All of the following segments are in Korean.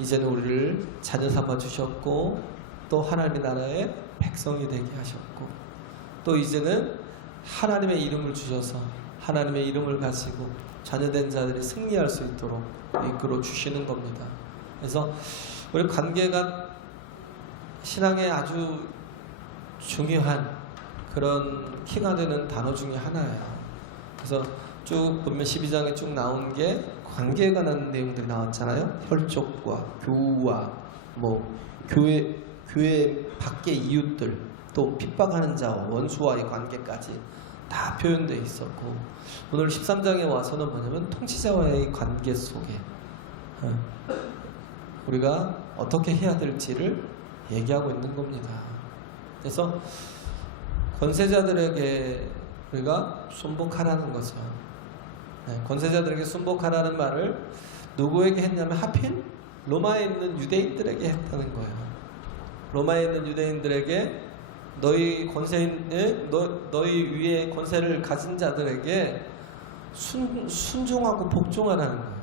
이제는 우리를 자녀 삼아 주셨고 또 하나님의 나라의 백성이 되게 하셨고 또 이제는 하나님의 이름을 주셔서 하나님의 이름을 가지고 자녀된 자들이 승리할 수 있도록 이끌어 주시는 겁니다. 그래서 우리 관계가 신앙의 아주 중요한 그런 키가 되는 단어 중에 하나예요. 그래서 쭉 보면 12장에 쭉 나온 게 관계에 관한 내용들이 나왔잖아요. 혈족과 교우와 교회 밖의 이웃들 또 핍박하는 자와 원수와의 관계까지 다 표현되어 있었고 오늘 13장에 와서는 뭐냐면 통치자와의 관계 속에 우리가 어떻게 해야 될지를 얘기하고 있는 겁니다. 그래서 권세자들에게 우리가 순복하라는 거죠. 권세자들에게 순복하라는 말을 누구에게 했냐면 하필 로마에 있는 유대인들에게 했다는 거예요. 로마에 있는 유대인들에게 너희 위에 권세를 가진 자들에게 순종하고 복종하라는 거예요.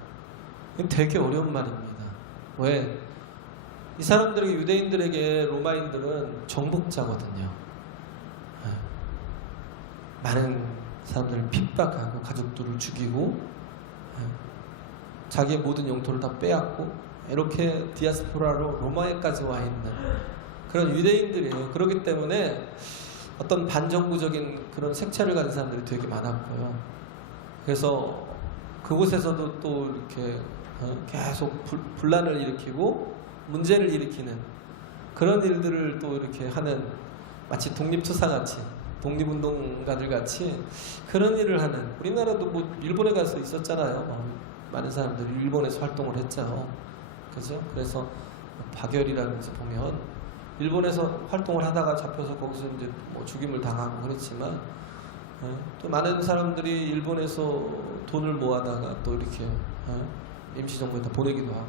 이건 되게 어려운 말입니다. 왜? 이 사람들에게 유대인들에게 로마인들은 정복자거든요. 많은 사람들을 핍박하고 가족들을 죽이고 자기의 모든 영토를 다 빼앗고 이렇게 디아스포라로 로마에까지 와 있는 그런 유대인들이에요. 그렇기 때문에 어떤 반정부적인 그런 색채를 가진 사람들이 되게 많았고요. 그래서 그곳에서도 또 이렇게 계속 분란을 일으키고 문제를 일으키는 그런 일들을 또 이렇게 하는 마치 독립투사같이 독립운동가들 같이 그런 일을 하는 우리나라도 일본에 가서 있었잖아요. 많은 사람들이 일본에서 활동을 했죠. 그죠? 그래서 박열이라든지 보면 일본에서 활동을 하다가 잡혀서 거기서 이제 죽임을 당하고 그랬지만 또 많은 사람들이 일본에서 돈을 모아다가 또 이렇게 임시정부에다 보내기도 하고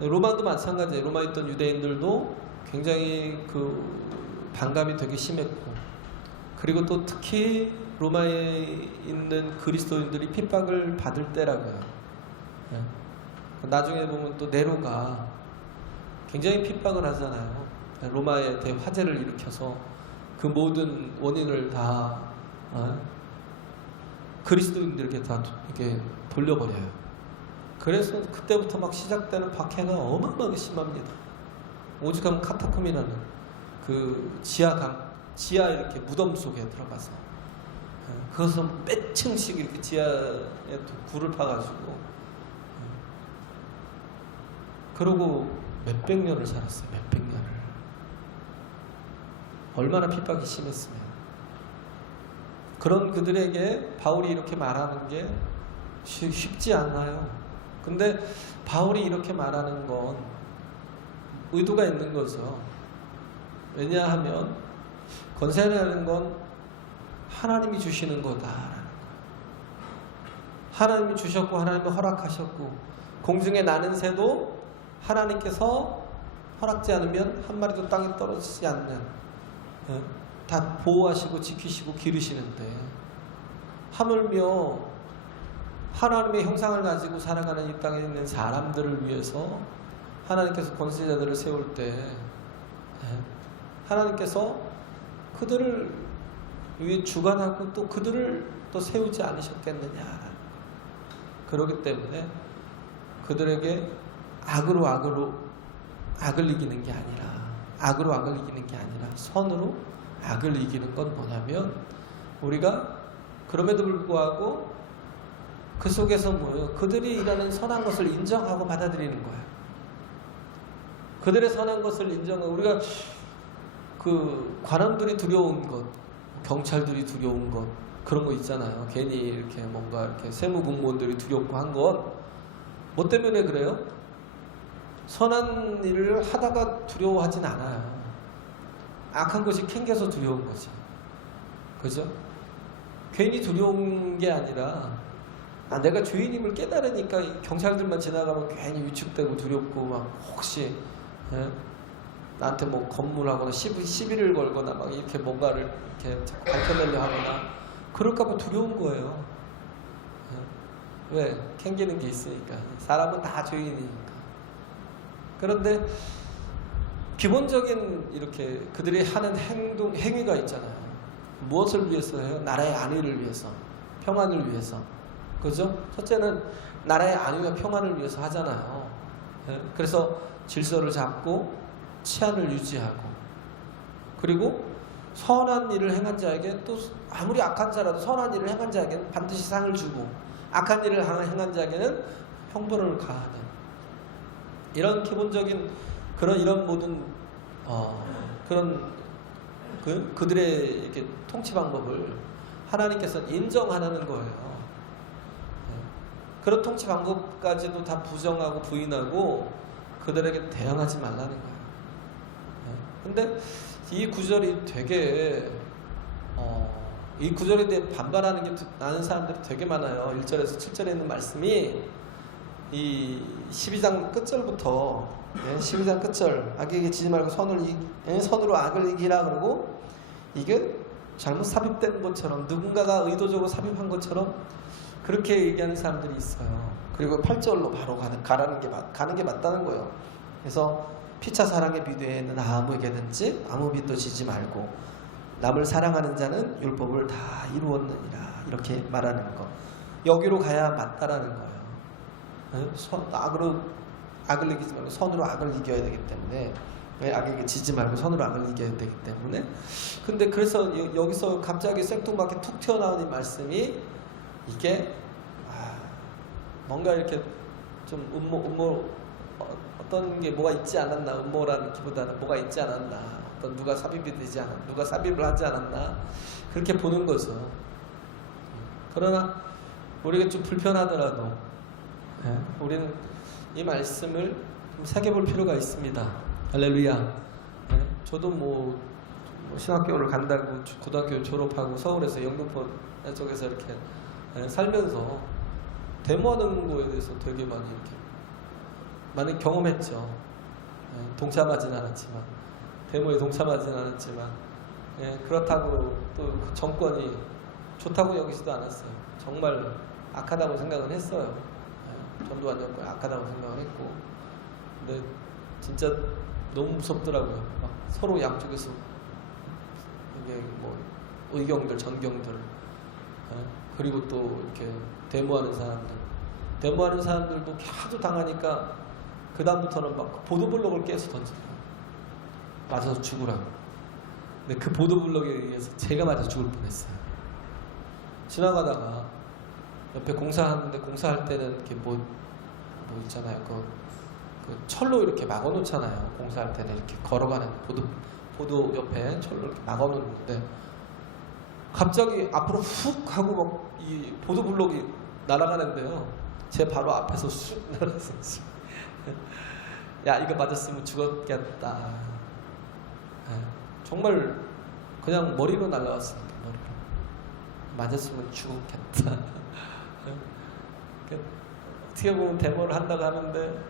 로마도 마찬가지예요. 로마에 있던 유대인들도 굉장히 그 반감이 되게 심했고 그리고 또 특히 로마에 있는 그리스도인들이 핍박을 받을 때라고요. 나중에 보면 또 네로가 굉장히 핍박을 하잖아요. 로마에 대화재를 일으켜서 그 모든 원인을 다 그리스도인들에게 다 이렇게 돌려버려요. 그래서 그때부터 막 시작되는 박해가 어마어마하게 심합니다. 오죽하면 카타콤이라는 그 지하 이렇게 무덤 속에 들어가서 그것을 몇 층씩 이렇게 지하에 굴을 파가지고 그러고 몇백 년을 살았어요. 몇백 년을. 얼마나 핍박이 심했으면. 그런 그들에게 바울이 이렇게 말하는 게 쉽지 않아요. 근데 바울이 이렇게 말하는 건 의도가 있는 거죠. 왜냐하면 권세라는 건 하나님이 주시는 거다라는 거. 하나님이 주셨고 하나님이 허락하셨고 공중에 나는 새도 하나님께서 허락지 않으면 한 마리도 땅에 떨어지지 않는 다 보호하시고 지키시고 기르시는데 하물며 하나님의 형상을 가지고 살아가는 이 땅에 있는 사람들을 위해서 하나님께서 권세자들을 세울 때 하나님께서 그들을 위해 주관하고 또 그들을 또 세우지 않으셨겠느냐. 그렇기 때문에 그들에게 악으로 악을 이기는 게 아니라 악을 이기는 게 아니라 선으로 악을 이기는 건 뭐냐면 우리가 그럼에도 불구하고 그 속에서 뭐예요? 그들이 일하는 선한 것을 인정하고 받아들이는 거예요. 그들의 선한 것을 인정하고 우리가 그 관원들이 두려운 것, 경찰들이 두려운 것 그런 거 있잖아요. 괜히 이렇게 뭔가 이렇게 세무공무원들이 두렵고 한 건 뭐 때문에 그래요? 선한 일을 하다가 두려워하진 않아요. 악한 것이 캥겨서 두려운 거지. 그죠? 괜히 두려운 게 아니라 내가 죄인임을 깨달으니까 경찰들만 지나가면 괜히 위축되고 두렵고 막 혹시 나한테 뭐 검문하거나 시비를 걸거나 막 이렇게 뭔가를 이렇게 자꾸 밝혀내려 하거나 그럴까봐 두려운 거예요. 왜? 캥기는 게 있으니까. 사람은 다 죄인이니까. 그런데 기본적인 이렇게 그들이 하는 행위가 있잖아요. 무엇을 위해서 해요? 나라의 안위를 위해서, 평안을 위해서. 그죠? 첫째는 나라의 안위와 평안을 위해서 하잖아요. 그래서 질서를 잡고 치안을 유지하고, 그리고 선한 일을 행한 자에게 또 아무리 악한 자라도 선한 일을 행한 자에게는 반드시 상을 주고, 악한 일을 행한 자에게는 형벌을 가하는 이런 기본적인 이런 모든 그런 그들의 이렇게 통치 방법을 하나님께서 인정하라는 거예요. 그런 통치 방법까지도 다 부정하고 부인하고 그들에게 대항하지 말라는 거예요. 근데 이 구절이 되게 이 구절에 대해 반발하는 사람들이 되게 많아요. 1절에서 7절에 있는 말씀이 이 12장 끝절부터 12장 끝절 악에게 지지 말고 선으로 악을 이기라 그러고 이게 잘못 삽입된 것처럼 누군가가 의도적으로 삽입한 것처럼 그렇게 얘기하는 사람들이 있어요. 그리고 8절로 바로 가는 게 맞다는 거예요. 그래서 피차 사랑의 비대에는 아무에게든지 아무 빚도 지지 말고 남을 사랑하는 자는 율법을 다 이루었느니라 이렇게 말하는 거. 여기로 가야 맞다라는 거예요. 악을 이기지 말고 선으로 악을 이겨야 되기 때문에 악에게 지지 말고 선으로 악을 이겨야 되기 때문에 근데 그래서 여기서 갑자기 생뚱맞게 툭 튀어나온 이 말씀이 이게 뭔가 이렇게 좀 음모 어떤 게 뭐가 있지 않았나 음모라는 기보다는 뭐가 있지 않았나 어떤 누가 삽입이 되지 않았나 누가 삽입을 하지 않았나 그렇게 보는 거죠. 그러나 우리가 좀 불편하더라도 우리는 이 말씀을 좀 새겨볼 필요가 있습니다. 할렐루야. 저도 뭐 신학교를 간다고 고등학교 졸업하고 서울에서 영등포 쪽에서 이렇게 살면서 데모하는 거에 대해서 되게 많이 경험했죠. 동참하진 않았지만 데모에 동참하진 않았지만 그렇다고 또 그 정권이 좋다고 여기지도 않았어요. 정말 악하다고 생각은 했어요. 전두환 정권 악하다고 생각을 했고 근데 진짜 너무 무섭더라고요. 막 서로 양쪽에서 이게 뭐 의경들, 전경들 그리고 또 이렇게 데모하는 사람들도 하도 당하니까 그 다음부터는 막 보도블록을 깨서 던지더라고요. 맞아서 죽으라고. 근데 그 보도블록에 의해서 제가 맞아 죽을 뻔했어요. 지나가다가 옆에 공사하는데 공사할 때는 이렇게 뭐 있잖아요. 그 철로 이렇게 막아놓잖아요. 공사할 때는 이렇게 걸어가는 보도 옆에 철로 이렇게 막아놓는데 갑자기 앞으로 훅 하고 막 이 보도블록이 날아가는데요. 제 바로 앞에서 쑥 날아갔어요. 야 이거 맞았으면 죽었겠다. 정말 그냥 머리로 날아왔으니까 머리로 맞았으면 죽었겠다. 어떻게 보면 데모를 한다고 하는데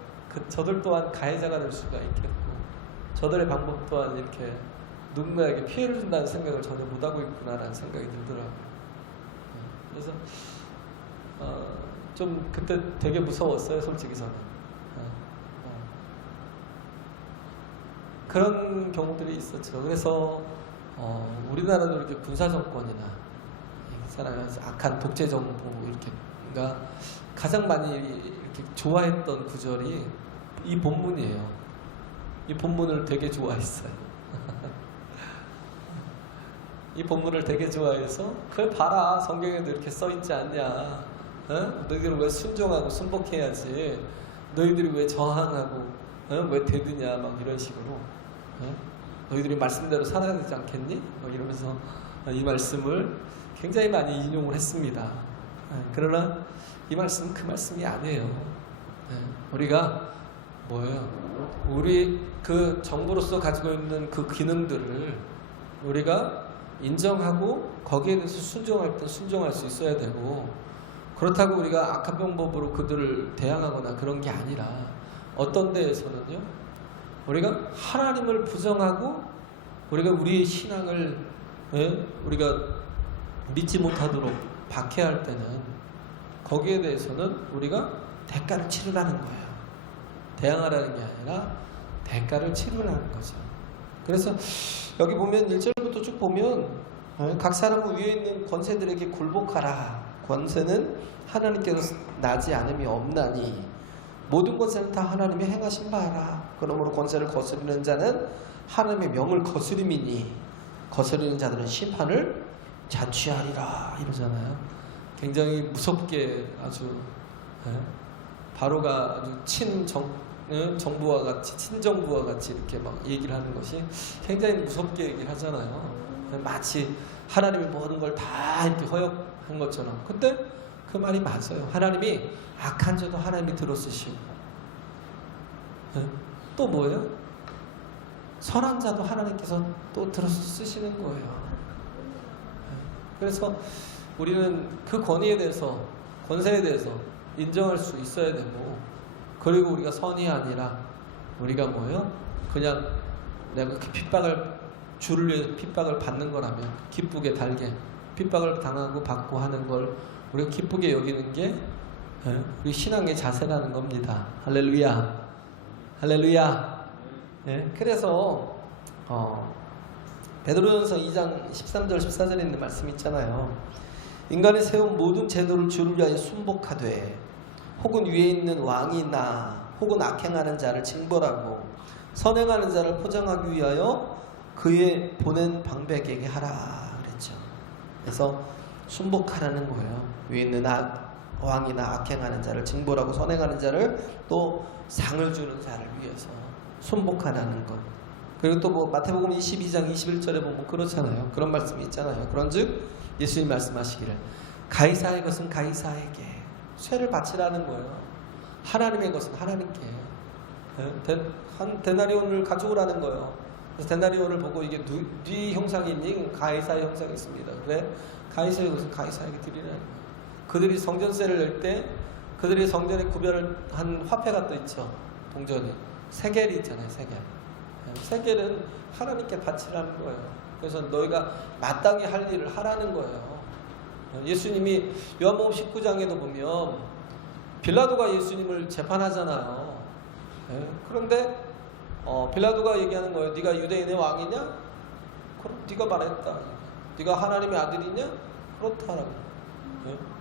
저들 또한 가해자가 될 수가 있겠고 저들의 방법 또한 이렇게 누군가에게 피해를 준다는 생각을 전혀 못하고 있구나라는 생각이 들더라고요. 그래서 좀 그때 되게 무서웠어요. 솔직히 저는 그런 경우들이 있었죠. 그래서 우리나라도 이렇게 군사정권이나 사람의 악한 독재정부 이렇게가 가장 많이 이렇게 좋아했던 구절이 이 본문이에요. 이 본문을 되게 좋아했어요. 이 본문을 되게 좋아해서 그걸 봐라 성경에도 이렇게 써있지 않냐 너희들은 왜 순종하고 순복해야지 너희들이 왜 저항하고 왜 대드냐 막 이런 식으로 너희들이 말씀대로 살아야 되지 않겠니? 뭐 이러면서 이 말씀을 굉장히 많이 인용을 했습니다. 그러나 이 말씀은 그 말씀이 아니에요. 우리가 뭐예요? 우리 그 정부로서 가지고 있는 그 기능들을 우리가 인정하고 거기에 대해서 순종할 때 순종할 수 있어야 되고, 그렇다고 우리가 악한 방법으로 그들을 대항하거나 그런 게 아니라 어떤 데에서는요, 우리가 하나님을 부정하고 우리가 우리의 신앙을 우리가 믿지 못하도록 박해할 때는 거기에 대해서는 우리가 대가를 치르라는 거예요. 대항하라는 게 아니라 대가를 치르라는 거죠. 그래서 여기 보면 1절부터 쭉 보면 각 사람은 위에 있는 권세들에게 굴복하라. 권세는 하나님께서 나지 않음이 없나니 모든 권세는 다 하나님이 행하신 바라. 그러므로 권세를 거스르는 자는 하나님의 명을 거스림이니 거스르는 자들은 심판을 자취하리라 이러잖아요. 굉장히 무섭게 아주 바로가 아주 정부와 같이 친정부와 같이 이렇게 막 얘기를 하는 것이 굉장히 무섭게 얘기를 하잖아요. 마치 하나님이 모든 걸 다 이렇게 허용한 것처럼. 근데 그 말이 맞아요. 하나님이 악한 자도 하나님이 들어쓰시고 또 뭐예요? 선한 자도 하나님께서 또 들어서 쓰시는 거예요. 그래서 우리는 그 권위에 대해서, 권세에 대해서 인정할 수 있어야 되고, 그리고 우리가 선이 아니라 우리가 뭐예요? 그냥 내가 주를 위해서 핍박을 받는 거라면 기쁘게 달게 핍박을 당하고 받고 하는 걸 우리가 기쁘게 여기는 게 우리 신앙의 자세라는 겁니다. 할렐루야, 할렐루야. 그래서 베드로전서 2장 13절 14절에 있는 말씀 있잖아요. 인간이 세운 모든 제도를 주를 위하여 순복하되 혹은 위에 있는 왕이나 혹은 악행하는 자를 징벌하고 선행하는 자를 포장하기 위하여 그의 보낸 방백에게 하라 그랬죠. 그래서 순복하라는 거예요. 위에 있는 왕이나 악행하는 자를 징벌하고 선행하는 자를 또 상을 주는 자를 위해서 순복하라는 것. 그리고 또 뭐 마태복음 22장 21절에 보면 그렇잖아요. 그런 말씀이 있잖아요. 그런즉 예수님 말씀하시기를 가이사의 것은 가이사에게 쇠를 바치라는 거예요. 하나님의 것은 하나님께. 한 데나리온을 가져오라는 거예요. 그래서 데나리온을 보고 이게 네 형상이 있니? 가이사의 형상이 있습니다. 그래? 가이사의 것은 가이사에게 드리라는 거예요. 그들이 성전세를 낼 때 그들이 성전에 구별을 한 화폐가 또 있죠. 동전이. 세겔이 있잖아요. 세겔. 세겔은 하나님께 바치라는 거예요. 그래서 너희가 마땅히 할 일을 하라는 거예요. 예수님이 요한복음 19장에도 보면 빌라도가 예수님을 재판하잖아요. 그런데 빌라도가 얘기하는 거예요. 네가 유대인의 왕이냐? 그럼 네가 말했다. 네가 하나님의 아들이냐? 그렇다라고.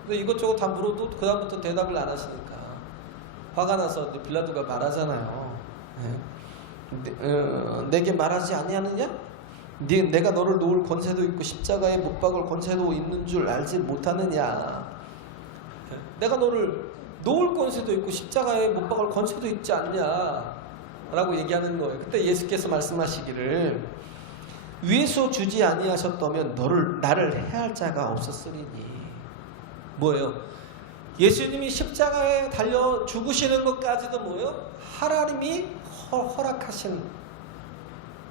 근데 이것저것 다 물어도 그 다음부터 대답을 안 하시니까 화가 나서 빌라도가 말하잖아요. 내게 말하지 아니하느냐? 내가 너를 놓을 권세도 있고 십자가에 못 박을 권세도 있는 줄 알지 못하느냐? 내가 너를 놓을 권세도 있고 십자가에 못 박을 권세도 있지 않냐? 라고 얘기하는 거예요. 그때 예수께서 말씀하시기를 위에서 주지 아니하셨다면 나를 해할 자가 없었으리니. 뭐예요? 예수님이 십자가에 달려 죽으시는 것까지도 뭐예요? 하나님이 허락하신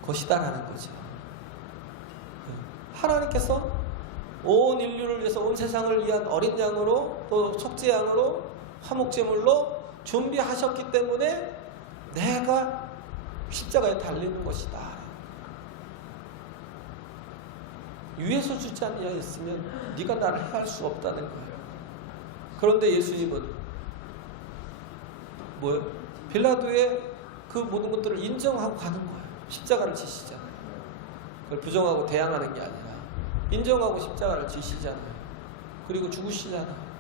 것이다라는 거죠. 하나님께서 온 인류를 위해서 온 세상을 위한 어린 양으로 또 속죄양으로 화목제물로 준비하셨기 때문에 내가 십자가에 달리는 것이다. 위에서 주지 아니하였으면 네가 나를 해할 수 없다는 거예요. 그런데 예수님은 뭐예요? 빌라도의 그 모든 것들을 인정하고 가는 거예요. 십자가를 지시잖아요. 그걸 부정하고 대항하는 게 아니라 인정하고 십자가를 지시잖아요. 그리고 죽으시잖아요.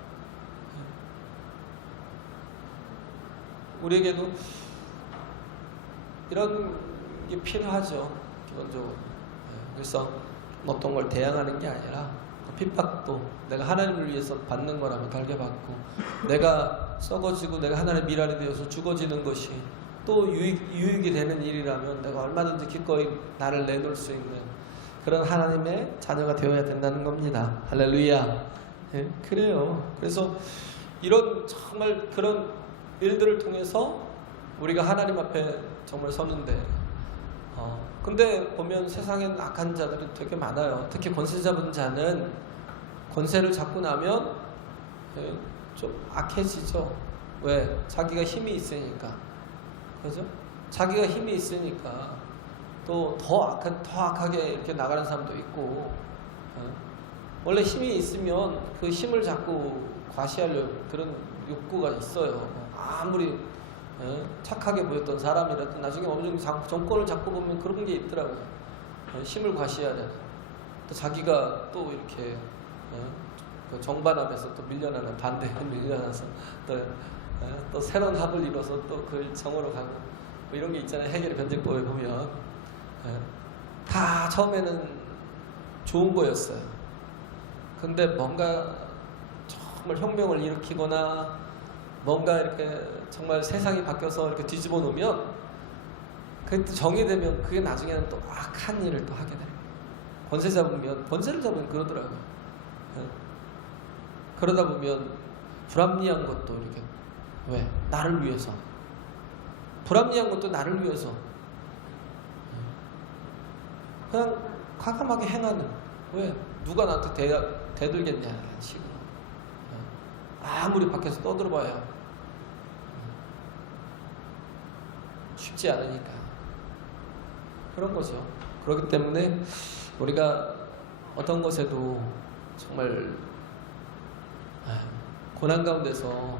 우리에게도 이런 게 필요하죠. 기본적으로. 그래서 어떤 걸 대항하는 게 아니라 핍박도 내가 하나님을 위해서 받는 거라면 달게 받고, 내가 썩어지고 내가 하나님의 미랄이 되어서 죽어지는 것이 또 유익이 되는 일이라면 내가 얼마든지 기꺼이 나를 내놓을 수 있는 그런 하나님의 자녀가 되어야 된다는 겁니다. 할렐루야. 그래요. 그래서 이런 정말 그런 일들을 통해서 우리가 하나님 앞에 정말 서는데 근데 보면 세상엔 악한 자들이 되게 많아요. 특히 권세 잡은 자는 권세를 잡고 나면 좀 악해지죠. 왜? 자기가 힘이 있으니까. 그죠? 자기가 힘이 있으니까 또 더 악하게 이렇게 나가는 사람도 있고. 원래 힘이 있으면 그 힘을 자꾸 과시하려는 그런 욕구가 있어요. 아무리 착하게 보였던 사람이라도 나중에 어느 정도 정권을 잡고 보면 그런 게 있더라고요. 힘을 과시하려. 또 자기가 또 이렇게 그 정반합에서 또 밀려나는 반대에 밀려나서 또 새로운 합을 이뤄서 또 그 정으로 가고 뭐 이런 게 있잖아요. 해결의 변증법에 보면 다 처음에는 좋은 거였어요. 근데 뭔가 정말 혁명을 일으키거나 뭔가 이렇게 정말 세상이 바뀌어서 이렇게 뒤집어 놓으면 그 정이 되면 그게 나중에는 또 악한 일을 또 하게 돼요. 권세를 잡으면 그러더라고요. 그러다 보면 불합리한 것도 이렇게 왜? 나를 위해서. 불합리한 것도 나를 위해서. 그냥 과감하게 행하는. 왜? 누가 나한테 대들겠냐는 식으로. 아무리 밖에서 떠들어봐야 쉽지 않으니까 그런 거죠. 그렇기 때문에 우리가 어떤 것에도 정말 고난 가운데서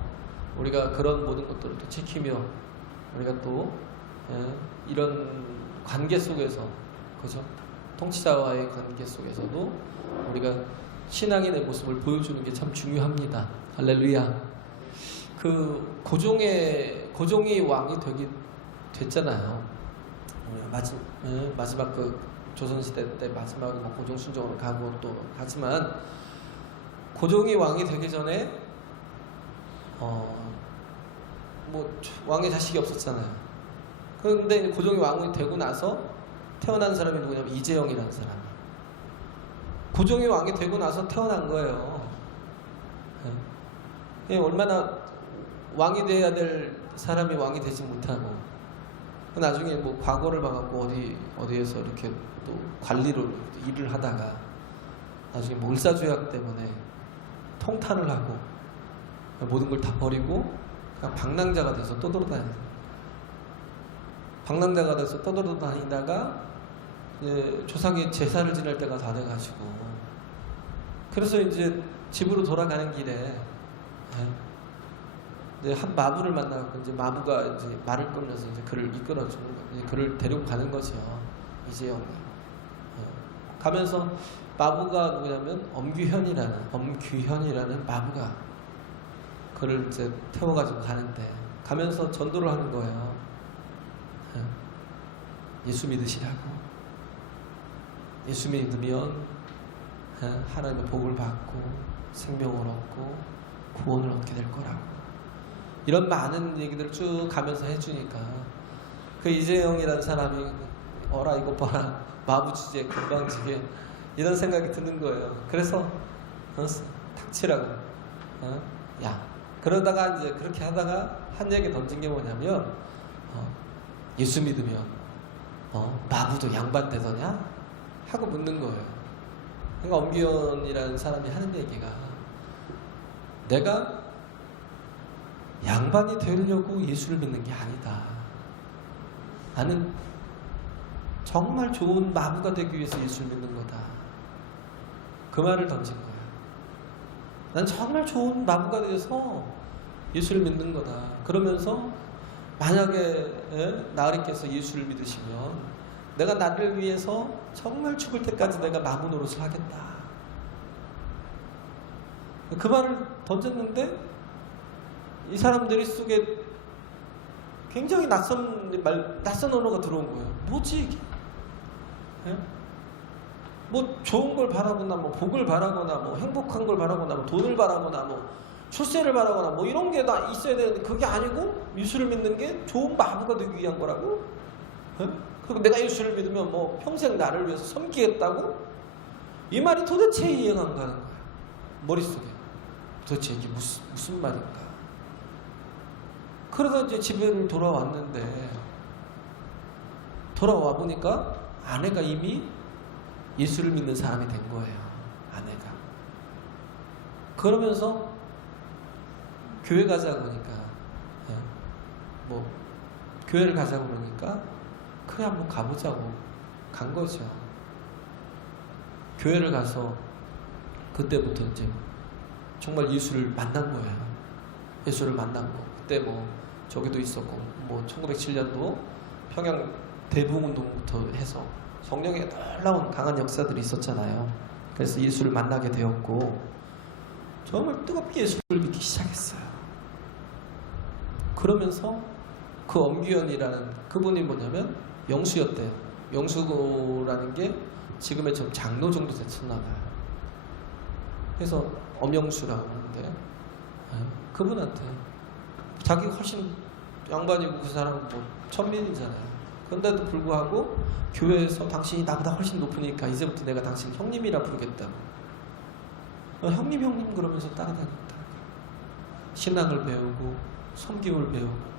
우리가 그런 모든 것들을 또 지키며 우리가 또 이런 관계 속에서 그죠? 통치자와의 관계 속에서도 우리가 신앙인의 모습을 보여주는 게 참 중요합니다. 할렐루야. 그 고종이 왕이 됐잖아요. 마지막 그 조선시대 때 마지막 뭐 고종 순종으로 가고 또 하지만 고종이 왕이 되기 전에 뭐 왕의 자식이 없었잖아요. 그런데 고종이 왕이 되고 나서 태어난 사람이 누구냐면 이재영이라는 사람. 고종이 왕이 되고 나서 태어난 거예요. 얼마나 왕이 돼야 될 사람이 왕이 되지 못하고 나중에 뭐 과거를 봐갖고 어디에서 이렇게 또 관리로 일을 하다가 나중에 뭐 을사조약 때문에 통탄을 하고 모든 걸 다 버리고 그냥 방랑자가 돼서 떠돌아다니는. 방랑자가 돼서 떠돌아다니다가 조상이 제사를 지낼 때가 다 돼가지고 그래서 이제 집으로 돌아가는 길에 이제 한 마부를 만나고 이제 마부가 이제 말을 끌면서 이제 그를 이끌어주는 거예요. 그를 데리고 가는 거죠. 이재영이 가면서 마부가 누구냐면 엄규현이라는 마부가 그를 이제 태워가지고 가면서 전도를 하는 거예요. 예수 믿으시라고. 예수 믿으면 하나님의 복을 받고 생명을 얻고 구원을 얻게 될 거라고. 이런 많은 얘기들을 쭉 가면서 해주니까 그 이재영이라는 사람이 어라 이거 봐라 마부 주제 건방지게 이런 생각이 드는 거예요. 그래서 닥치라고. 야 그러다가 이제 그렇게 하다가 한 얘기 던진 게 뭐냐면 예수 믿으면 마부도 양반 되더냐? 하고 묻는 거예요. 그러니까 엄기현이라는 사람이 하는 얘기가 내가 양반이 되려고 예수를 믿는 게 아니다. 나는 정말 좋은 마부가 되기 위해서 예수를 믿는 거다. 그 말을 던진 거예요. 난 정말 좋은 마부가 되어서 예수를 믿는 거다. 그러면서 만약에 나으리께서 예수를 믿으시면 내가 나를 위해서 정말 죽을 때까지 내가 마부 노릇을 하겠다. 그 말을 던졌는데 이 사람들이 속에 굉장히 낯선 언어가 들어온 거예요. 뭐지 이게? 뭐 좋은 걸 바라거나 뭐 복을 바라거나 뭐 행복한 걸 바라거나 뭐 돈을 바라거나 뭐 출세를 바라거나 뭐 이런 게 다 있어야 되는데 그게 아니고 예수를 믿는 게 좋은 마부가 되기 위한 거라고? 그리고 내가 예수를 믿으면 뭐 평생 나를 위해서 섬기겠다고? 이 말이 도대체 이해가 안 가는 거예요. 머릿속에 도대체 이게 무슨 말인가? 그러다 이제 집에 돌아왔는데 돌아와 보니까 아내가 이미 예수를 믿는 사람이 된 거예요. 아내가. 그러면서 교회 가자고 그러니까 뭐 교회를 가자고 그러니까 그래 한번 가보자고 간 거죠. 교회를 가서 그때부터 이제 정말 예수를 만난 거예요. 예수를 만난 거. 그때 뭐 저기도 있었고 뭐 1907년도 평양 대부흥운동부터 해서 성령의 놀라운 강한 역사들이 있었잖아요. 그래서 예수를 만나게 되었고 정말 뜨겁게 예수를 믿기 시작했어요. 그러면서 그 엄규현이라는 그분이 뭐냐면 영수였대요. 영수라는 게 지금의 좀 장로 정도 됐었나 봐요. 그래서 엄영수라고 하는데 그분한테 자기가 훨씬 양반이고 그 사람은 뭐 천민이잖아요. 그런데도 불구하고 교회에서 당신이 나보다 훨씬 높으니까 이제부터 내가 당신 형님이라 부르겠다고. 형님 그러면서 따라다녔다. 신앙을 배우고 섬김을 배우고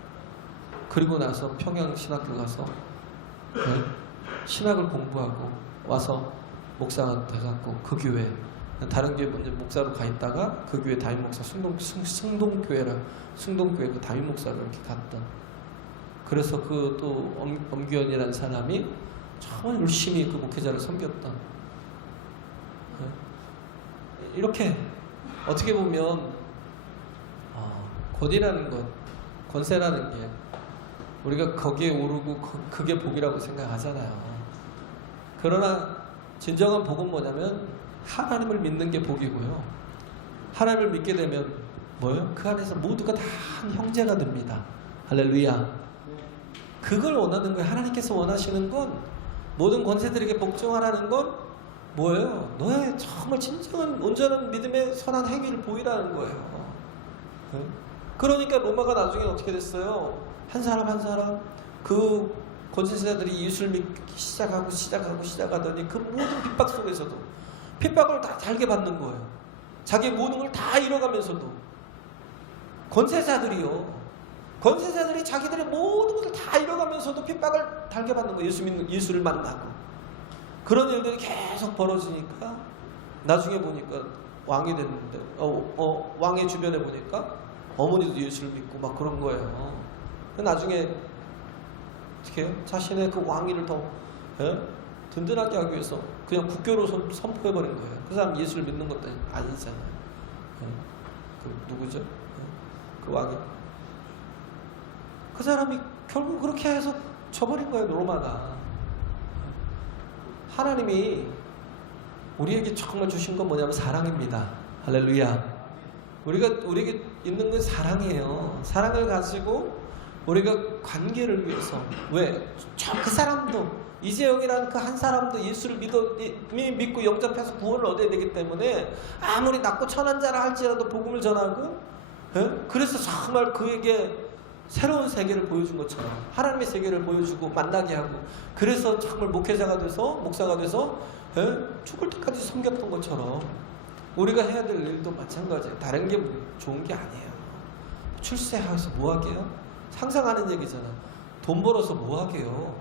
그리고 나서 평양신학교 가서 신학을 공부하고 와서 목사가 돼갖고 그 교회 다른 교회 먼저 목사로 가 있다가 그 교회 담임 목사 승동교회 그 담임 목사로 이렇게 갔던. 그래서 그 또 엄규현이라는 사람이 정말 열심히 그 목회자를 섬겼던. 이렇게 어떻게 보면 권위라는 것, 권세라는 게 우리가 거기에 오르고 그게 복이라고 생각하잖아요. 그러나 진정한 복은 뭐냐면 하나님을 믿는 게 복이고요. 하나님을 믿게 되면 뭐예요? 그 안에서 모두가 다 한 형제가 됩니다. 할렐루야. 그걸 원하는 거예요. 하나님께서 원하시는 건 모든 권세들에게 복종하라는 건 뭐예요? 너의 정말 진정한 온전한 믿음의 선한 행위를 보이라는 거예요. 그러니까 로마가 나중에 어떻게 됐어요? 한 사람 한 사람 그 권세자들이 예수를 믿기 시작하더니 그 모든 핍박 속에서도 핍박을 다 달게 받는 거예요. 자기의 모든 걸 다 잃어가면서도 권세자들이 자기들의 모든 것을 다 잃어가면서도 핍박을 달게 받는 거예요. 예수를 만나고 그런 일들이 계속 벌어지니까 나중에 보니까 왕이 됐는데 왕의 주변에 보니까 어머니도 예수를 믿고 막 그런 거예요. 나중에 어떻게 해요? 자신의 그 왕위를 더 든든하게 하기 위해서 그냥 국교로 선포해버린 거예요. 그 사람 예수를 믿는 것도 아니잖아요. 그 누구죠? 그 왕이. 그 사람이 결국 그렇게 해서 져버린 거예요. 로마가. 하나님이 우리에게 정말 주신 건 뭐냐면 사랑입니다. 할렐루야. 우리에게 있는 건 사랑이에요. 사랑을 가지고 우리가 관계를 위해서 왜? 그 사람도 이재영이라는 그 한 사람도 예수를 믿고 영접해서 구원을 얻어야 되기 때문에 아무리 낮고 천한 자라 할지라도 복음을 전하고 그래서 정말 그에게 새로운 세계를 보여준 것처럼 하나님의 세계를 보여주고 만나게 하고 그래서 정말 목회자가 돼서 목사가 돼서 죽을 때까지 섬겼던 것처럼 우리가 해야 될 일도 마찬가지예요. 다른 게 좋은 게 아니에요. 출세해서 뭐 하게요? 상상하는 얘기잖아. 돈 벌어서 뭐 하게요?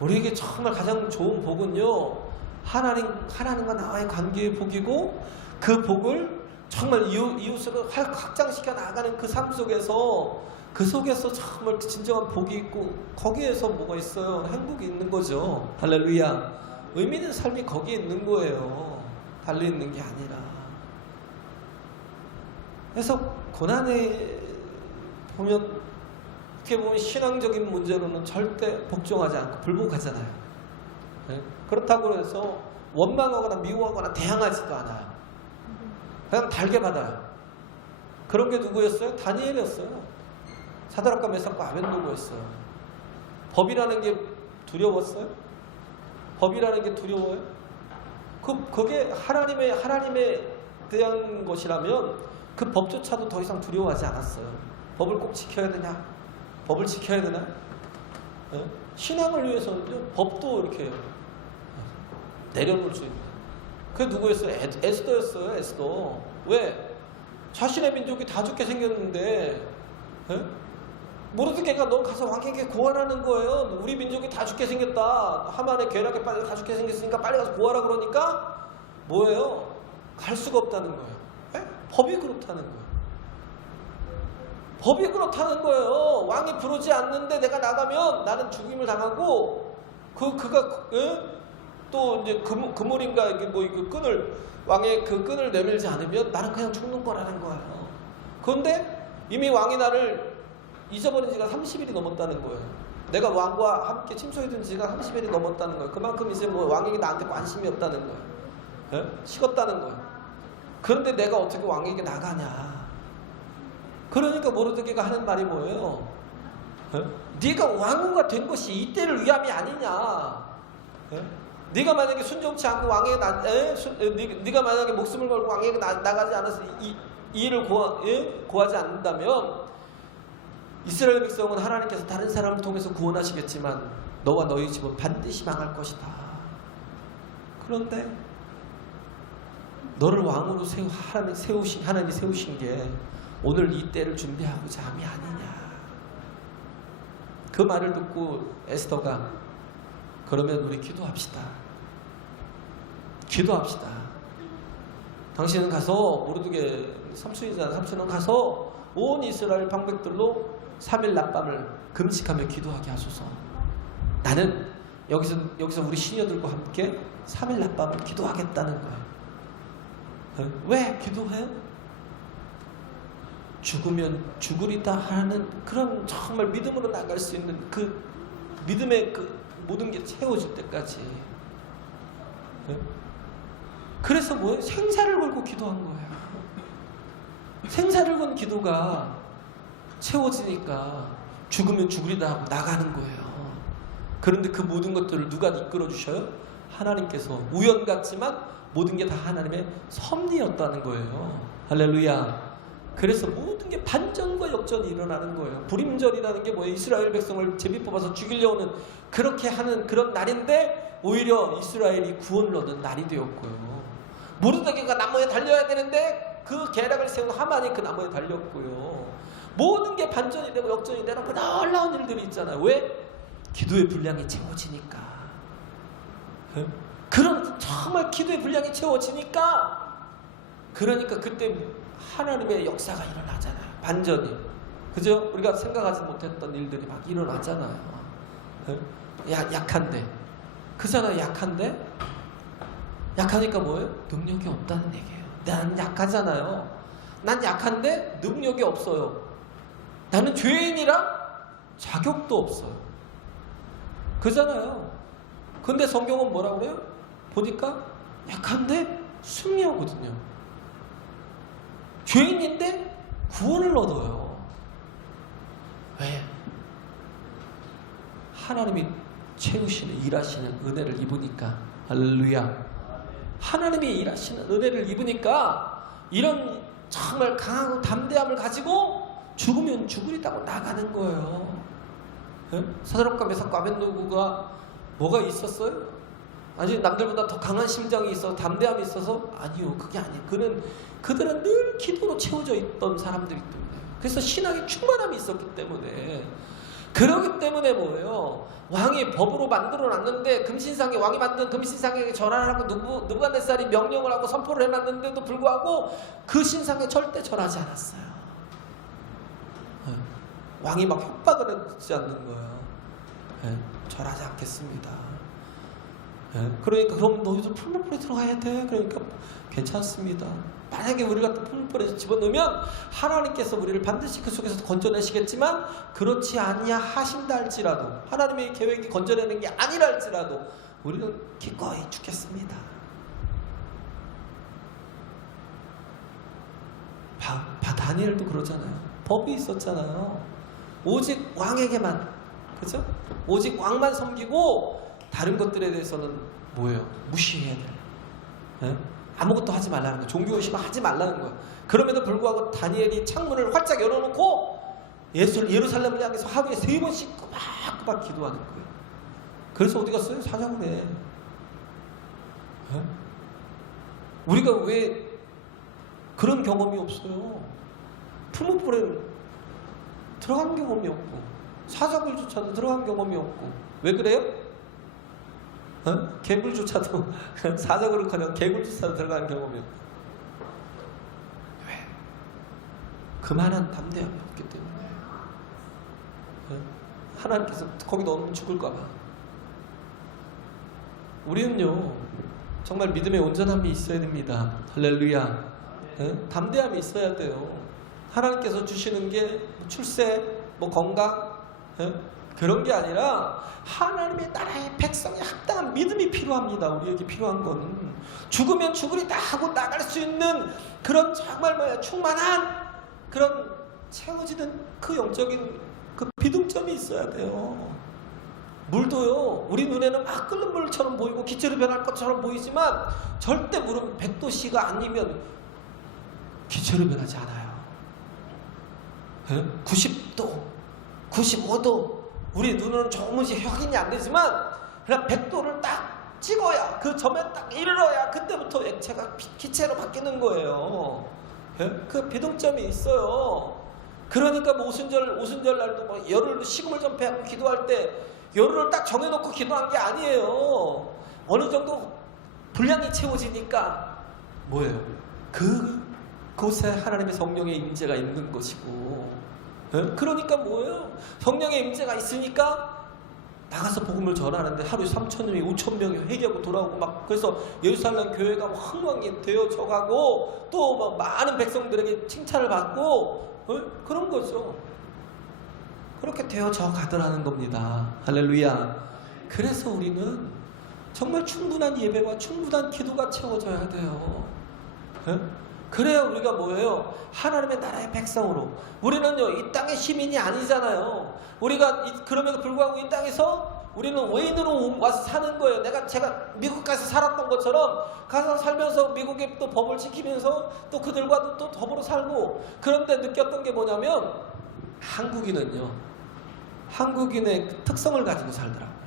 우리에게 정말 가장 좋은 복은요, 하나님과 나와의 관계의 복이고, 그 복을 정말 이웃으로 확장시켜 나가는 그 삶 속에서, 그 속에서 정말 진정한 복이 있고, 거기에서 뭐가 있어요? 행복이 있는 거죠. 할렐루야. 의미 있는 삶이 거기에 있는 거예요. 달리 있는 게 아니라. 그래서 고난에 보면, 어떻게 보면 신앙적인 문제로는 절대 복종하지 않고 불복하잖아요. 네? 그렇다고 해서 원망하거나 미워하거나 대항하지도 않아요. 그냥 달게 받아요. 그런 게 누구였어요? 다니엘이었어요. 사드락과 메삭과 아벤노고였어요. 법이라는 게 두려웠어요? 법이라는 게 두려워요? 그게 하나님에 대한 것이라면 그 법조차도 더 이상 두려워하지 않았어요. 법을 꼭 지켜야 되냐? 법을 지켜야 되나? 네? 신앙을 위해서는 법도 이렇게 내려놓을 수 있는. 그게 누구였어요? 에스더였어요. 에스더. 왜? 자신의 민족이 다 죽게 생겼는데 모르드게가 넌 가서 왕에게 고하라는 거예요. 우리 민족이 다 죽게 생겼다. 하만의 괴락에 빠져 다 죽게 생겼으니까 빨리 가서 고하라 그러니까 뭐예요? 갈 수가 없다는 거예요. 에? 법이 그렇다는 거예요. 법이 그렇다는 거예요. 왕이 부르지 않는데 내가 나가면 나는 죽임을 당하고 그가 또 이제 그물인가 이게 뭐 그 끈을 왕의 그 끈을 내밀지 않으면 나는 그냥 죽는 거라는 거예요. 그런데 이미 왕이 나를 잊어버린 지가 30일이 넘었다는 거예요. 내가 왕과 함께 침소해둔 지가 30일이 넘었다는 거예요. 그만큼 이제 뭐 왕에게 나한테 관심이 없다는 거예요. 예? 식었다는 거예요. 그런데 내가 어떻게 왕에게 나가냐? 그러니까 모르드게가 하는 말이 뭐예요? 예? 네가 왕후가 된 것이 이때를 위함이 아니냐? 예? 네가 만약에 순종치 않고 왕에게 네가 만약에 목숨을 걸고 왕에게 나가지 않아서 이 일을 고하지 않는다면 이스라엘 백성은 하나님께서 다른 사람을 통해서 구원하시겠지만 너와 너희 집은 반드시 망할 것이다. 그런데 너를 왕으로 하나님이 세우신 게 오늘 이 때를 준비하고자 함이 아니냐. 그 말을 듣고 에스더가 그러면 우리 기도합시다. 기도합시다. 당신은 가서 모르드게 삼촌이잖아. 삼촌은 가서 온 이스라엘 방백들로 3일 낮밤을 금식하며 기도하게 하소서. 나는 여기서 우리 시녀들과 함께 3일 낮밤을 기도하겠다는 거예요. 왜 기도해요? 죽으면 죽으리다 하는 그런 정말 믿음으로 나갈 수 있는 그 믿음의 그 모든 게 채워질 때까지. 그래서 뭐예요? 생사를 걸고 기도한 거예요. 생사를 건 기도가 채워지니까 죽으면 죽으리다 하고 나가는 거예요. 그런데 그 모든 것들을 누가 이끌어 주셔요? 하나님께서. 우연 같지만 모든 게 다 하나님의 섭리였다는 거예요. 할렐루야. 그래서 모든 게 반전과 역전이 일어나는 거예요. 불임절이라는 게 뭐예요? 이스라엘 백성을 제비 뽑아서 죽이려는 그렇게 하는 그런 날인데 오히려 이스라엘이 구원을 얻은 날이 되었고요. 모르드게가 나무에 달려야 되는데 그 계략을 세운 하만이 그 나무에 달렸고요. 모든 게 반전이 되고 역전이 되는 그 놀라운 일들이 있잖아요. 왜? 기도의 분량이 채워지니까. 그런 정말 기도의 분량이 채워지니까 그러니까 그때 하나님의 역사가 일어나잖아요. 반전이. 그죠? 우리가 생각하지 못했던 일들이 막 일어나잖아요. 약한데. 그잖아요. 약한데. 약하니까 뭐예요? 능력이 없다는 얘기예요. 난 약하잖아요. 난 약한데 능력이 없어요. 나는 죄인이라 자격도 없어요. 그잖아요. 근데 성경은 뭐라 그래요? 보니까 약한데 승리하거든요. 죄인인데 구원을 얻어요. 왜? 하나님이 채우시는 일하시는 은혜를 입으니까. 할렐루야. 하나님이 일하시는 은혜를 입으니까 이런 정말 강하고 담대함을 가지고 죽으면 죽으리다고 나가는 거예요. 사드락과 메삭과 아벳느고가 뭐가 있었어요? 아니 남들보다 더 강한 심장이 있어 담대함이 있어서? 아니요. 그게 아니에요. 그들은 늘 기도로 채워져 있던 사람들이기 때문에. 그래서 신앙의 충만함이 있었기 때문에. 그러기 때문에 뭐예요? 왕이 법으로 만들어놨는데 금신상에 왕이 만든 금신상에 절하라고 느부갓네살이 명령을 하고 선포를 해놨는데도 불구하고 그 신상에 절대 절하지 않았어요. 왕이 막 협박을 하지 않는 거예요. 절하지 않겠습니다. 그러니까 그럼 너희도 풀무불에 들어가야 돼. 그러니까 괜찮습니다. 만약에 우리가 또 풀무불에 집어넣으면 하나님께서 우리를 반드시 그 속에서 건져내시겠지만 그렇지 아니야 하신다 할지라도 하나님의 계획이 건져내는 게 아니라 할지라도 우리는 기꺼이 죽겠습니다. 다니엘도 그러잖아요. 법이 있었잖아요. 오직 왕에게만, 그죠? 오직 왕만 섬기고 다른 것들에 대해서는 뭐예요? 무시해야 돼요. 아무것도 하지 말라는 거예요. 종교의식을 하지 말라는 거예요. 그럼에도 불구하고 다니엘이 창문을 활짝 열어놓고 예루살렘을 향해서 하루에 3번씩 꼬박꼬박 기도하는 거예요. 그래서 어디 갔어요? 사냥을 해. 우리가 왜 그런 경험이 없어요? 풀무불에 들어간 경험이 없고 사저굴조차도 들어간 경험이 없고 왜 그래요? 개굴조차도 사저굴은커녕 개굴조차도 들어간 경험이 없고 왜? 그만한 담대함이 없기 때문에 하나님께서 거기 넣으면 죽을까봐. 우리는요 정말 믿음의 온전함이 있어야 됩니다. 할렐루야. 담대함이 있어야 돼요. 하나님께서 주시는 게 출세, 건강 그런 게 아니라 하나님의 나라의 백성의 합당한 믿음이 필요합니다. 우리에게 필요한 거는 죽으면 죽으리다 하고 나갈 수 있는 그런 정말 충만한 그런 채워지는 그 영적인 그 비등점이 있어야 돼요. 물도요 우리 눈에는 막 끓는 물처럼 보이고 기체로 변할 것처럼 보이지만 절대 물은 100도씨가 아니면 기체로 변하지 않아요. 90도 95도 우리 눈으로는 조금씩 확인이 안 되지만 그냥 100도를 딱 찍어야 그 점에 딱 이르러야 그때부터 액체가 기체로 바뀌는 거예요. 그 비등점이 있어요. 그러니까 오순절 날도 열흘 식음을 전폐하고 기도할 때 열흘을 딱 정해놓고 기도한 게 아니에요. 어느 정도 분량이 채워지니까 뭐예요? 그곳에 하나님의 성령의 임재가 있는 것이고 그러니까 뭐예요? 성령의 임재가 있으니까 나가서 복음을 전하는데 하루에 3,000명이 5,000명이 회개하고 돌아오고 막 그래서 예루살렘 교회가 흥왕이 되어져가고 또 많은 백성들에게 칭찬을 받고 그런 거죠. 그렇게 되어져 가더라는 겁니다. 할렐루야. 그래서 우리는 정말 충분한 예배와 충분한 기도가 채워져야 돼요. 그래야 우리가 뭐예요? 하나님의 나라의 백성으로. 우리는요 이 땅의 시민이 아니잖아요. 우리가 그럼에도 불구하고 이 땅에서 우리는 외인으로 와서 사는 거예요. 제가 미국 가서 살았던 것처럼 가서 살면서 미국의 또 법을 지키면서 또 그들과도 또 더불어 살고. 그런데 느꼈던 게 뭐냐면 한국인은요 한국인의 특성을 가지고 살더라고요.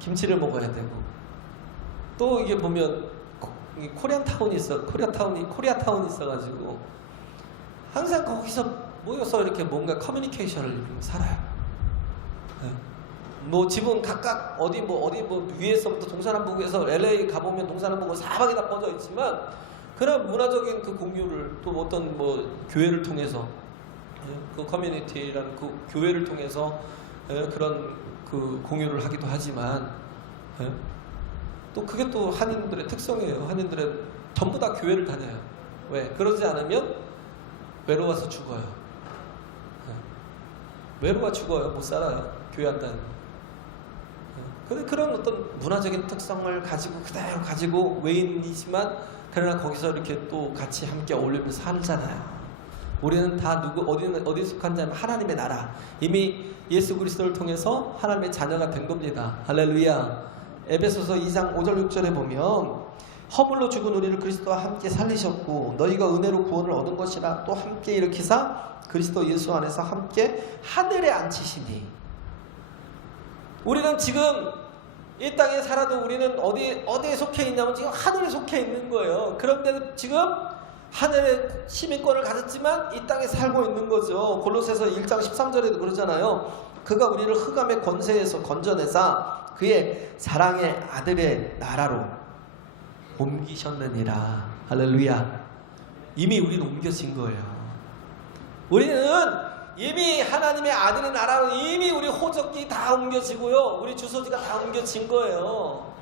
김치를 먹어야 되고 또 이게 보면 코리아타운이 있어가지고 항상 거기서 모여서 이렇게 뭔가 커뮤니케이션을 살아요. 집은 각각 어디 위에서부터 동서남북에서 LA 가보면 동서남북은 사방이나 뻗어 있지만 그런 문화적인 그 공유를 또 어떤 교회를 통해서 그 커뮤니티라는 그 교회를 통해서 그런 그 공유를 하기도 하지만 또 그게 또 한인들의 특성이에요. 한인들은 전부 다 교회를 다녀요. 왜? 그러지 않으면 외로워서 죽어요. 외로워 죽어요. 못 살아요. 교회 안 다니면. 근데 그런 어떤 문화적인 특성을 가지고 그대로 가지고 외인이지만 그러나 거기서 이렇게 또 같이 함께 어울리면서 살잖아요. 우리는 다 어디에 속한 자면 하나님의 나라. 이미 예수 그리스도를 통해서 하나님의 자녀가 된 겁니다. 할렐루야. 에베소서 2장 5절 6절에 보면 허물로 죽은 우리를 그리스도와 함께 살리셨고 너희가 은혜로 구원을 얻은 것이라 또 함께 일으키사 그리스도 예수 안에서 함께 하늘에 앉히시니. 우리는 지금 이 땅에 살아도 우리는 어디에 속해 있냐면 지금 하늘에 속해 있는 거예요. 그런데 지금 하늘의 시민권을 가졌지만 이 땅에 살고 있는 거죠. 골로새서 1장 13절에도 그러잖아요. 그가 우리를 흑암의 권세에서 건져내사 그의 사랑의 아들의 나라로 옮기셨느니라. 할렐루야. 이미 우리는 옮겨진 거예요. 우리는 이미 하나님의 아들의 나라로 이미 우리 호적이 다 옮겨지고요. 우리 주소지가 다 옮겨진 거예요.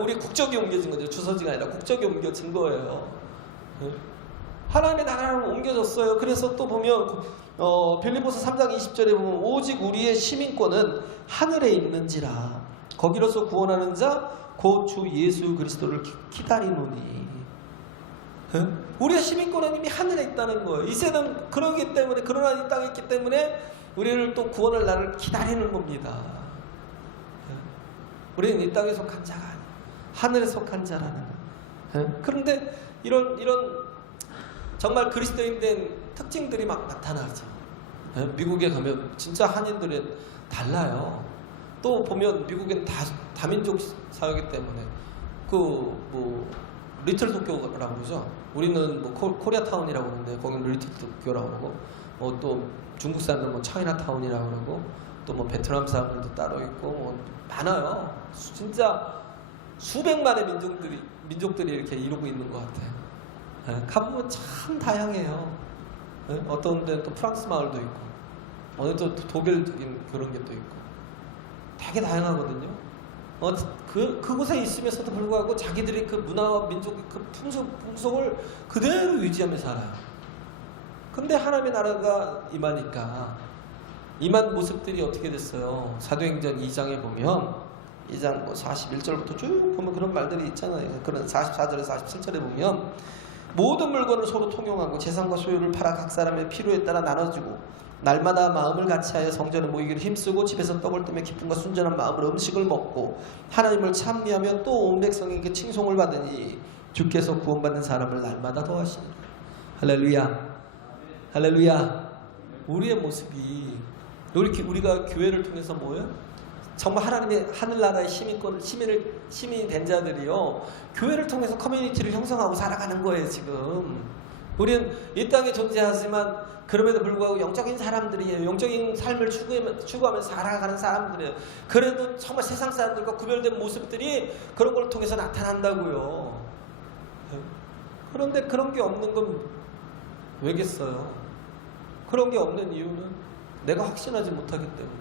우리 국적이 옮겨진 거죠. 주소지가 아니라 국적이 옮겨진 거예요. 하나님의 나라로 옮겨졌어요. 그래서 또 보면 빌립보서 3장 20절에 보면 오직 우리의 시민권은 하늘에 있는지라 거기로서 구원하는 자 곧 주 예수 그리스도를 기다리노니. 우리의 시민권은 이미 하늘에 있다는 거예요. 이제는 그러기 때문에 그러나 이 땅에 있기 때문에 우리를 또 구원할 날을 기다리는 겁니다. 우리는 이 땅에 속한 자가 아니에요. 하늘에 속한 자라는 거예요. 그런데 이런 정말 그리스도인 된 특징들이 막 나타나죠. 미국에 가면 진짜 한인들이 달라요. 또 보면 미국엔 다민족 사회이기 때문에 리틀 도쿄라고 그러죠. 우리는 뭐 코리아타운이라고 그러는데 거기는 리틀 도쿄라고 그러고, 또 중국 사람들은 뭐 차이나타운이라고 그러고, 또 뭐 베트남 사람들도 따로 있고 뭐 많아요. 진짜 수백만의 민족들이 이렇게 이루고 있는 것 같아요. 가보면 참 다양해요. 어떤 데는 또 프랑스 마을도 있고, 어느 또 독일적인 그런 게 또 있고, 되게 다양하거든요. 그곳에 있으면서도 불구하고 자기들이 그 문화와 민족의 그 풍속을 그대로 유지하며 살아요. 근데 하나님의 나라가 임하니까 임한 모습들이 어떻게 됐어요? 사도행전 2장에 보면, 2장 뭐 41절부터 쭉 보면 그런 말들이 있잖아요. 그런 44절에서 47절에 보면, 모든 물건을 서로 통용하고 재산과 소유를 팔아 각 사람의 필요에 따라 나눠주고, 날마다 마음을 같이하여 성전에 모이기를 힘쓰고 집에서 떡을 떼며 기쁨과 순전한 마음으로 음식을 먹고 하나님을 찬미하며 또 온 백성에게 칭송을 받으니 주께서 구원받는 사람을 날마다 더하시니라. 할렐루야, 할렐루야. 우리의 모습이 이렇게 우리가 교회를 통해서 뭐예요? 정말 하나님의 하늘나라의 시민이 된 자들이요, 교회를 통해서 커뮤니티를 형성하고 살아가는 거예요. 지금 우리는 이 땅에 존재하지만 그럼에도 불구하고 영적인 사람들이에요. 영적인 삶을 추구하면서 살아가는 사람들이에요. 그래도 정말 세상 사람들과 구별된 모습들이 그런 걸 통해서 나타난다고요. 그런데 그런 게 없는 건 왜겠어요? 그런 게 없는 이유는 내가 확신하지 못하기 때문에,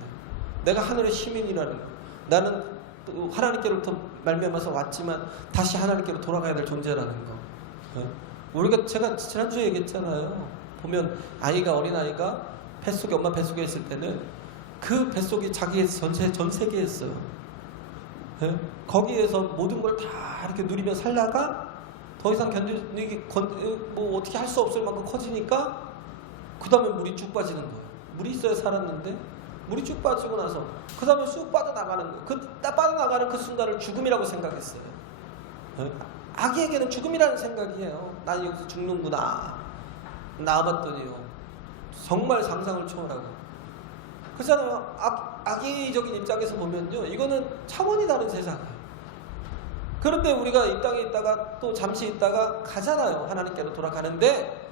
내가 하늘의 시민이라는 거, 나는 또 하나님께로부터 말미암아서 왔지만 다시 하나님께로 돌아가야 될 존재라는 거. 우리가 제가 지난주에 얘기했잖아요. 보면 어린아이가 뱃속에, 엄마 뱃속에 있을 때는 그 뱃속이 자기의 전 세계였어요. 거기에서 모든 걸 다 이렇게 누리며 살다가 더 이상 뭐 어떻게 할 수 없을 만큼 커지니까 그 다음에 물이 쭉 빠지는 거예요. 물이 있어야 살았는데 물이 쭉 빠지고 나서 그 다음에 쑥 빠져나가는 거예요. 빠져나가는 그 순간을 죽음이라고 생각했어요. 아기에게는 죽음이라는 생각이에요. 난 여기서 죽는구나. 나와봤더니요, 정말 상상을 초월하고. 그렇잖아요. 아기적인 입장에서 보면요, 이거는 차원이 다른 세상이에요. 그런데 우리가 이 땅에 있다가 또 잠시 있다가 가잖아요. 하나님께로 돌아가는데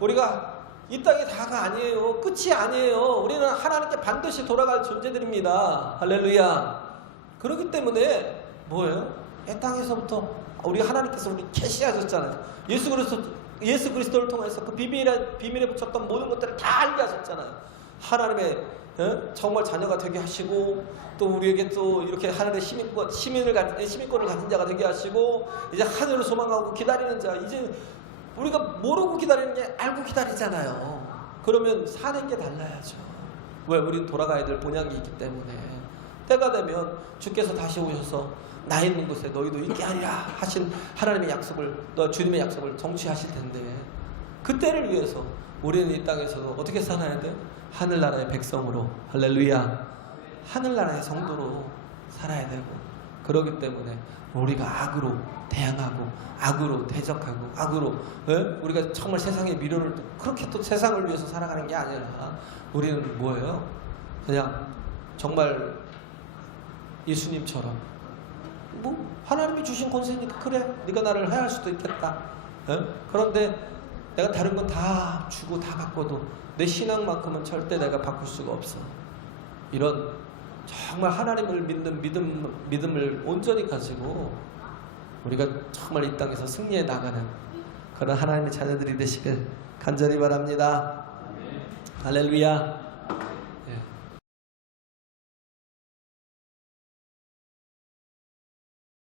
우리가 이 땅이 다가 아니에요. 끝이 아니에요. 우리는 하나님께 반드시 돌아갈 존재들입니다. 할렐루야. 그렇기 때문에 뭐예요? 이 땅에서부터 우리 하나님께서 우리 계시하셨잖아요. 예수 그리스도를 통해서 그 비밀에 붙였던 모든 것들을 다 알게 하셨잖아요. 하나님의 정말 자녀가 되게 하시고, 또 우리에게 또 이렇게 하늘의 시민권을 가진 자가 되게 하시고, 이제 하늘을 소망하고 기다리는 자, 이제 우리가 모르고 기다리는 게 알고 기다리잖아요. 그러면 사는 게 달라야죠. 왜? 우리는 돌아가야 될 본향이 있기 때문에. 때가 되면 주께서 다시 오셔서 나 있는 곳에 너희도 있게 하리라 하신 하나님의 약속을, 주님의 약속을 성취하실 텐데, 그때를 위해서 우리는 이 땅에서도 어떻게 살아야 돼? 하늘나라의 백성으로, 할렐루야, 하늘나라의 성도로 살아야 되고, 그러기 때문에 우리가 악으로 대항하고 악으로 대적하고 악으로 우리가 정말 세상의 미련을 그렇게 또 세상을 위해서 살아가는 게 아니라, 우리는 뭐예요? 그냥 정말 예수님처럼 뭐 하나님이 주신 권세니까 그래, 네가 나를 해할 수도 있겠다. 그런데 내가 다른 건 다 주고 다 바꿔도 내 신앙만큼은 절대 내가 바꿀 수가 없어. 이런 정말 하나님을 믿는 믿음을 온전히 가지고 우리가 정말 이 땅에서 승리해 나가는 그런 하나님의 자녀들이 되시길 간절히 바랍니다. 할렐루야.